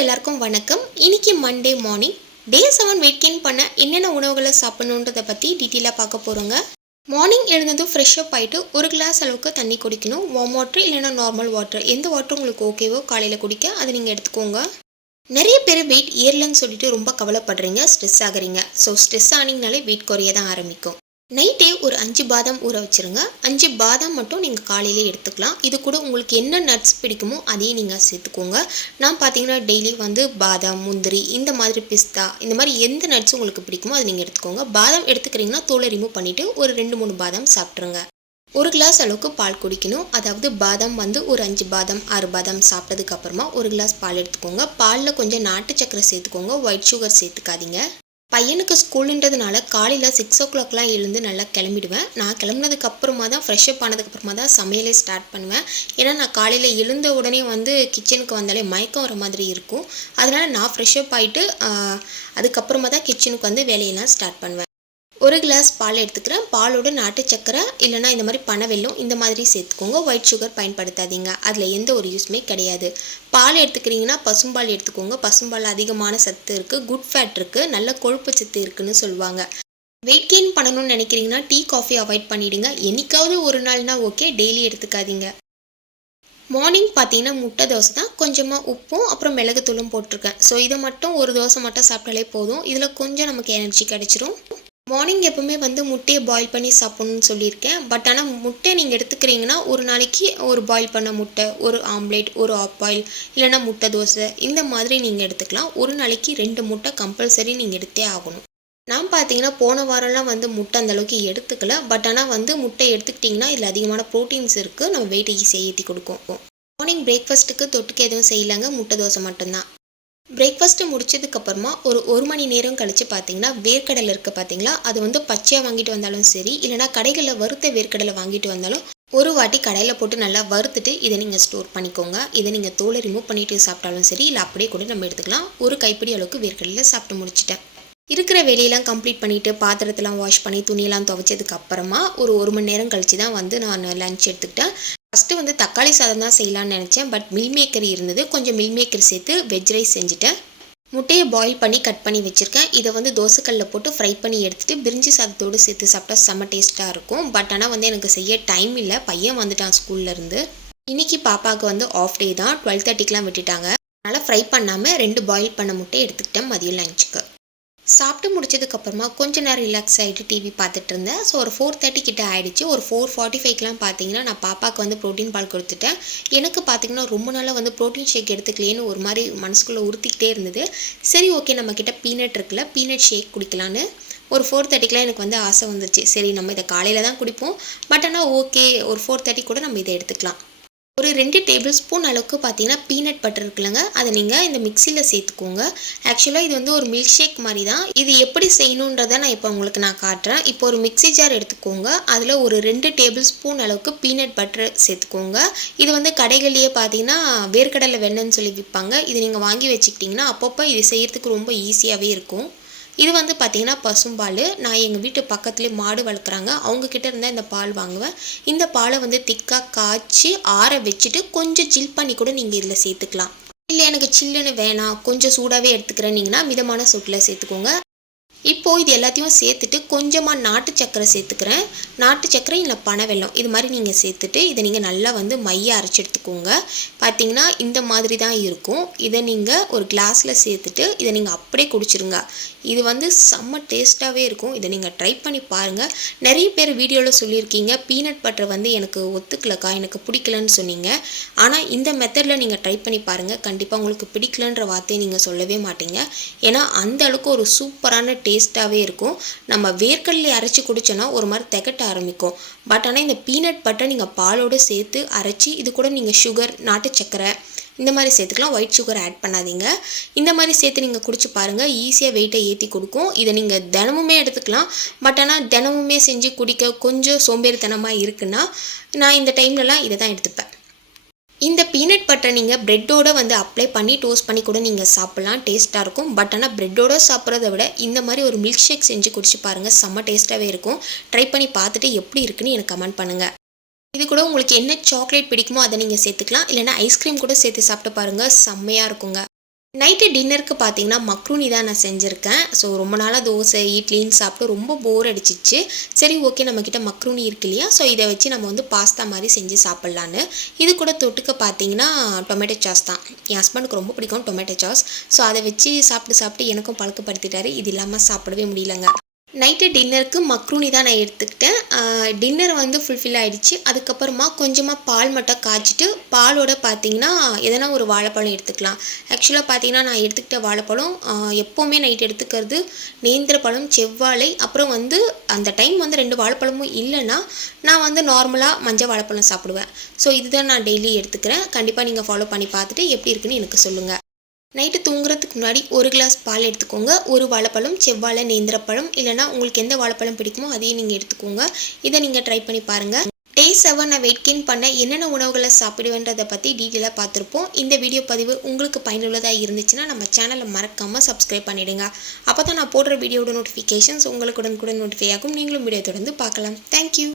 எல்லாருக்கும் வணக்கம். இன்னைக்கு மண்டே மார்னிங் டே 7 வெயிட் கெயின் பண்ண என்னென்ன உணவுகளை சாப்பிடணுன்றதை பற்றி டீட்டெயிலாக பார்க்க போகிறோங்க. மார்னிங் எழுந்ததும் ஃப்ரெஷ்ஷப் ஆகிட்டு ஒரு கிளாஸ் அளவுக்கு தண்ணி குடிக்கணும். வார்ம் வாட்டர் இல்லைனா நார்மல் வாட்டர், எந்த வாட்டர் உங்களுக்கு ஓகேவோ காலையில் குடிக்க அதை நீங்கள் எடுத்துக்கோங்க. நிறைய பேர் வெயிட் ஏறலன்னு சொல்லிட்டு ரொம்ப கவலைப்படுறீங்க, ஸ்ட்ரெஸ் ஆகுறீங்க. ஸோ ஸ்ட்ரெஸ் ஆனீங்கனாலே வெயிட் குறைய தான் ஆரம்பிக்கும். நைட்டே ஒரு 5 பாதாம் ஊற வச்சுருங்க. 5 பாதாம் மட்டும் நீங்கள் காலையிலே எடுத்துக்கலாம். இது கூட உங்களுக்கு என்ன நட்ஸ் பிடிக்குமோ அதையும் நீங்கள் சேர்த்துக்கோங்க. நான் பார்த்தீங்கன்னா டெய்லி பாதாம், முந்திரி, இந்த மாதிரி பிஸ்தா, இந்த மாதிரி எந்த நட்ஸ் உங்களுக்கு பிடிக்குமோ அதை நீங்கள் எடுத்துக்கோங்க. பாதாம் எடுத்துக்கிறீங்கன்னா தோலை ரிமூவ் பண்ணிவிட்டு ஒரு 2-3 பாதாம் சாப்பிட்ருங்க. ஒரு கிளாஸ் அளவுக்கு பால் குடிக்கணும். அதாவது பாதாம் ஒரு 5 பாதாம் 6 பாதாம் சாப்பிட்டதுக்கு அப்புறமா ஒரு கிளாஸ் பால் எடுத்துக்கோங்க. பாலில் கொஞ்சம் நாட்டு சக்கரை சேர்த்துக்கோங்க, ஒயிட் சுகர் சேர்த்துக்காதீங்க. பையனுக்கு ஸ்கூலுன்றதுனால காலையில் 6 o'clock எழுந்து நல்லா கிளம்பிடுவேன். நான் கிளம்புனதுக்கு அப்புறமா தான் ஃப்ரெஷ்அப் ஆனதுக்கப்புறமா தான் சமையலே ஸ்டார்ட் பண்ணுவேன். ஏன்னா நான் காலையில் எழுந்த உடனே கிச்சனுக்கு வந்தாலே மயக்கம் வர மாதிரி இருக்கும். அதனால் நான் ஃப்ரெஷ்அப் ஆகிட்டு அதுக்கப்புறமா தான் கிச்சனுக்கு வேலையெல்லாம் ஸ்டார்ட் பண்ணுவேன். ஒரு கிளாஸ் பால் எடுத்துக்கிறேன். பாலோட நாட்டு சக்கரை இல்லைனா இந்த மாதிரி பனவெல்லம் இந்த மாதிரி சேர்த்துக்கோங்க. ஒயிட் சுகர் பயன்படுத்தாதீங்க, அதில் எந்த ஒரு யூஸ்மே கிடையாது. பால் எடுத்துக்கிறீங்கன்னா பசும்பால் எடுத்துக்கோங்க. பசும்பால் அதிகமான சத்து இருக்குது, குட் ஃபேட் இருக்குது, நல்ல கொழுப்பு சத்து இருக்குதுன்னு சொல்லுவாங்க. வெயிட் கெயின் பண்ணணும்னு நினைக்கிறீங்கன்னா டீ காஃபி அவாய்ட் பண்ணிவிடுங்க. என்னைக்காவது ஒரு நாள்னா ஓகே, டெய்லி எடுத்துக்காதீங்க. மார்னிங் பார்த்தீங்கன்னா முட்டை தோசை தான், கொஞ்சமாக உப்பும் அப்புறம் மிளகுத்தூளும் போட்டிருக்கேன். ஸோ இதை மட்டும் ஒரு தோசை மட்டும் சாப்பிட்டாலே போதும். இதில் கொஞ்சம் நமக்கு எனர்ஜி கிடச்சிரும். மார்னிங் எப்போவுமே முட்டையை பாயில் பண்ணி சாப்பிட்ணுன்னு சொல்லியிருக்கேன். பட் ஆனால் முட்டை நீங்கள் எடுத்துக்கிறீங்கன்னா ஒரு நாளைக்கு ஒரு பாயில் பண்ண முட்டை, ஒரு ஆம்லேட், ஒரு ஆஃப் பாயில், இல்லைனா முட்டை தோசை இந்த மாதிரி நீங்கள் எடுத்துக்கலாம். ஒரு நாளைக்கு 2 முட்டை கம்பல்சரி நீங்கள் எடுத்தே ஆகணும். நான் பார்த்தீங்கன்னா போன வாரம்லாம் முட்டை அந்தளவுக்கு எடுத்துக்கல. பட் ஆனால் முட்டை எடுத்துக்கிட்டிங்கன்னா இதில் அதிகமான ப்ரோட்டீன்ஸ் இருக்குது, நம்ம வெயிட்டை ஈஸியாக ஏற்றி கொடுக்கும். மார்னிங் பிரேக்ஃபாஸ்ட்டுக்கு தொட்டுக்க எதுவும் செய்யலைங்க, முட்டை தோசை மட்டும்தான். பிரேக்ஃபாஸ்ட்டு முடிச்சதுக்கப்புறமா ஒரு மணி நேரம் கழித்து பார்த்தீங்கன்னா வேர்க்கடலை இருக்குது பார்த்தீங்களா, அது பச்சையாக வாங்கிட்டு வந்தாலும் சரி, இல்லைனா கடைகளில் வறுத்த வேர்க்கடலை வாங்கிட்டு வந்தாலும் ஒரு வாட்டி கடையில் போட்டு நல்லா வறுத்துட்டு இதை நீங்கள் ஸ்டோர் பண்ணிக்கோங்க. இதை நீங்கள் தோலை ரிமூவ் பண்ணிவிட்டு சாப்பிட்டாலும் சரி, இல்லை அப்படியே கூட நம்ம எடுத்துக்கலாம். ஒரு கைப்பிடி அளவுக்கு வேர்க்கடலை சாப்பிட்டு முடிச்சிட்டேன். இருக்கிற வேலையெல்லாம் கம்ப்ளீட் பண்ணிவிட்டு பாத்திரத்தெல்லாம் வாஷ் பண்ணி துணியெல்லாம் துவைச்சதுக்கு அப்புறமா ஒரு மணி நேரம் கழித்து தான் நான் லன்ச் எடுத்துக்கிட்டேன். ஃபஸ்ட்டு தக்காளி சாதம் தான் செய்யலான்னு நினச்சேன். பட் மில் மேக்கர் இருந்தது, கொஞ்சம் மில் மேக்கர் சேர்த்து வெஜ் ரைஸ் செஞ்சுட்டேன். முட்டையை பாயில் பண்ணி கட் பண்ணி வச்சுருக்கேன். இதை தோசைக்கல்லில் போட்டு ஃப்ரை பண்ணி எடுத்துகிட்டு பிரிஞ்சி சாதத்தோடு சேர்த்து சாப்பிட்டா செம்ம டேஸ்ட்டாக இருக்கும். பட் ஆனால் எனக்கு செய்ய டைம் இல்லை, பையன் வந்துட்டான் ஸ்கூல்லேருந்து. இன்றைக்கி பாப்பாவுக்கு ஆஃப் டே தான், 12:30க்கெலாம் விட்டுட்டாங்க. அதனால் ஃப்ரை பண்ணாமல் 2 பாயில் பண்ண முட்டையை எடுத்துக்கிட்டேன் மதியம் லஞ்சுக்கு. சாப்பிட்டு முடிச்சதுக்கப்புறமா கொஞ்ச நேரம் ரிலாக்ஸ் ஆகிட்டு டிவி பார்த்துட்டு இருந்தேன். ஸோ ஒரு 4:30 கிட்ட ஆகிடுச்சு. ஒரு 4:45க்கெலாம் பார்த்தீங்கன்னா நான் பாப்பாவுக்கு ப்ரோட்டீன் பால் கொடுத்துட்டேன். எனக்கு பார்த்தீங்கன்னா ரொம்ப நாளாக ப்ரோட்டீன் ஷேக் எடுத்துக்கலேன்னு ஒரு மாதிரி மனசுக்குள்ளே உறுத்திக்கிட்டே இருந்தது. சரி ஓகே, நம்மக்கிட்ட பீனட் இருக்குல்ல, பீனட் ஷேக் குடிக்கலான்னு ஒரு 4:30க்கெலாம் எனக்கு ஆசை வந்துச்சு. சரி நம்ம இதை காலையில் தான் குடிப்போம், பட் ஆனால் ஓகே ஒரு 4:30 கூட நம்ம இதை எடுத்துக்கலாம். ஒரு 2 டேபிள் ஸ்பூன் அளவுக்கு பார்த்தீங்கன்னா பீனட் பட்டர் இருக்குல்லங்க, அதை நீங்கள் இந்த மிக்சியில் சேர்த்துக்கோங்க. ஆக்சுவலாக இது ஒரு மில்க் ஷேக் மாதிரி தான். இது எப்படி செய்யணுன்றதை நான் இப்போ உங்களுக்கு காட்டுறேன். இப்போ ஒரு மிக்சி ஜார் எடுத்துக்கோங்க. அதில் ஒரு 2 டேபிள் ஸ்பூன் அளவுக்கு பீனட் பட்டர் சேர்த்துக்கோங்க. இது கடைகள்லேயே பார்த்தீங்கன்னா வேர்க்கடலை வெண்ணெய்ன்னு சொல்லி விற்பாங்க. இது நீங்கள் வாங்கி வச்சுக்கிட்டிங்கன்னா அப்பப்போ இது செய்கிறதுக்கு ரொம்ப ஈஸியாகவே இருக்கும். இது பார்த்தீங்கன்னா பசும்பால். நான் எங்கள் வீட்டு பக்கத்துலேயே மாடு வளர்க்குறாங்க, அவங்கக்கிட்ட இருந்தால் இந்த பால் வாங்குவேன். இந்த பாலை திக்காக காய்ச்சி ஆற வச்சுட்டு கொஞ்சம் ஜில் பண்ணி கூட நீங்கள் இதில் சேர்த்துக்கலாம். இல்லை எனக்கு சில்லுன்னு வேணாம், கொஞ்சம் சூடாகவே எடுத்துக்கிறேன்னீங்கன்னா மிதமான சூட்டில் சேர்த்துக்கோங்க. இப்போது இது எல்லாத்தையும் சேர்த்துட்டு கொஞ்சமாக நாட்டு சக்கரை சேர்த்துக்கிறேன். நாட்டு சக்கரை இல்லை பனவெல்லம், இது மாதிரி நீங்கள் சேர்த்துட்டு இதை நீங்கள் நல்லா மைய அரைச்சி எடுத்துக்கோங்க. பார்த்தீங்கன்னா இந்த மாதிரி தான் இருக்கும். இதை நீங்கள் ஒரு கிளாஸில் சேர்த்துட்டு இதை நீங்கள் அப்படியே குடிச்சிருங்க. இது செம்ம டேஸ்ட்டாகவே இருக்கும். இதை நீங்கள் ட்ரை பண்ணி பாருங்கள். நிறைய பேர் வீடியோவில் சொல்லியிருக்கீங்க பீனட் பட்டர் எனக்கு ஒத்துக்கலக்கா, எனக்கு பிடிக்கலன்னு சொன்னீங்க. ஆனால் இந்த மெத்தடில் நீங்கள் ட்ரை பண்ணி பாருங்கள், கண்டிப்பாக உங்களுக்கு பிடிக்கலன்ற வார்த்தையை நீங்கள் சொல்லவே மாட்டீங்க. ஏன்னா அந்த அளவுக்கு ஒரு சூப்பரான டேஸ்ட்டாகவே இருக்கும். நம்ம வேர்க்கடலை அரைச்சி குடிச்சோன்னா ஒரு மாதிரி திகட்ட ஆரம்பிக்கும். பட் ஆனால் இந்த பீனட் பட்டர் நீங்கள் பாலோடு சேர்த்து அரைச்சி இது கூட நீங்கள் சுகர், நாட்டு சக்கரை இந்த மாதிரி சேர்த்துக்கலாம். ஒயிட் சுகர் ஆட் பண்ணாதீங்க. இந்த மாதிரி சேர்த்து நீங்கள் குடிச்சு பாருங்கள், ஈஸியாக வெயிட்டை ஏற்றி கொடுக்கும். இதை நீங்கள் தினமுமே எடுத்துக்கலாம். பட் ஆனால் தினமுமே செஞ்சு குடிக்க கொஞ்சம் சோம்பேறித்தனமாக இருக்குன்னா நான் இந்த டைம்லலாம் இதை தான் எடுத்துப்பேன். இந்த பீனட் பட்டரை நீங்கள் ப்ரெட்டோடு அப்ளை பண்ணி டோஸ்ட் பண்ணி கூட நீங்கள் சாப்பிட்லாம், டேஸ்ட்டாக இருக்கும். பட் ஆனால் ப்ரெட்டோடு சாப்பிட்றத விட இந்த மாதிரி ஒரு மில்க் ஷேக் செஞ்சு குடிச்சு பாருங்கள், செம்ம டேஸ்ட்டாகவே இருக்கும். ட்ரை பண்ணி பார்த்துட்டு எப்படி இருக்குன்னு எனக்கு கமெண்ட் பண்ணுங்கள். இது கூட உங்களுக்கு என்ன சாக்லேட் பிடிக்குமோ அதை நீங்கள் சேர்த்துக்கலாம். இல்லைனா ஐஸ்கிரீம் கூட சேர்த்து சாப்பிட்டு பாருங்கள், செம்மையாக இருக்குங்க. நைட்டு டின்னருக்கு பார்த்தீங்கன்னா மக்ரூனி தான் நான் செஞ்சுருக்கேன். ஸோ ரொம்ப நாளாக தோசை, இட்லின்னு சாப்பிட்டு ரொம்ப போர் அடிச்சிச்சு. சரி ஓகே நம்மக்கிட்ட மக்ரூனி இருக்கு இல்லையா? ஸோ இதை வச்சு நம்ம வந்து பாஸ்தா மாதிரி செஞ்சு சாப்பிட்லான்னு. இது கூட தொட்டுக்க பார்த்தீங்கன்னா டொமேட்டோ சாஸ் தான். என் ஹஸ்பண்டுக்கு ரொம்ப பிடிக்கும் டொமேட்டோ சாஸ். ஸோ அதை வச்சு சாப்பிட்டு எனக்கும் பழக்கப்படுத்திட்டாரு. இது இல்லாமல் சாப்பிடவே முடியலங்க. நைட்டு டின்னருக்கு மக்ரூனி தான் நான் எடுத்துக்கிட்டேன். டின்னர் வந்து ஃபுல்ஃபில் ஆகிடுச்சு. அதுக்கப்புறமா கொஞ்சமாக பால் மட்டும் காய்ச்சிட்டு பாலோட பார்த்தீங்கன்னா எதனா ஒரு வாழைப்பழம் எடுத்துக்கலாம். ஆக்சுவலாக பார்த்தீங்கன்னா நான் எடுத்துக்கிட்ட வாழைப்பழம் எப்போவுமே நைட் எடுத்துக்கிறது நேந்திரப்பழம், செவ்வாழை, அப்புறம் வந்து அந்த டைம் வந்து 2 வாழைப்பழமும் இல்லைன்னா நான் வந்து நார்மலாக மஞ்சள் வாழைப்பழம் சாப்பிடுவேன். ஸோ இதுதான் நான் டெய்லி எடுத்துக்கிறேன். கண்டிப்பாக நீங்கள் ஃபாலோ பண்ணி பார்த்துட்டு எப்படி இருக்குன்னு எனக்கு சொல்லுங்கள். நைட்டு தூங்குறதுக்கு முன்னாடி 1 கிளாஸ் பால் எடுத்துக்கோங்க. 1 வாழைப்பழம், செவ்வாழை, நேந்திரப்பழம், இல்லைனா உங்களுக்கு எந்த வாழைப்பழம் பிடிக்குமோ அதையே நீங்கள் எடுத்துக்கோங்க. இதை நீங்கள் ட்ரை பண்ணி பாருங்கள். டே 7 நான் வெயிட் கெயின் பண்ண என்னென்ன உணவுகளை சாப்பிடுவேன்றதை பற்றி டீட்டெயிலாக பார்த்துருப்போம். இந்த வீடியோ பதிவு உங்களுக்கு பயனுள்ளதாக இருந்துச்சுன்னா நம்ம சேனலை மறக்காமல் சப்ஸ்கிரைப் பண்ணிவிடுங்க. அப்போ தான் நான் போடுற வீடியோட நோட்டிஃபிகேஷன்ஸ் உங்களுக்கு உடனுக்குடன் நோட்டிஃபை ஆகும். நீங்களும் வீடியோ தொடர்ந்து பார்க்கலாம். தேங்க்யூ.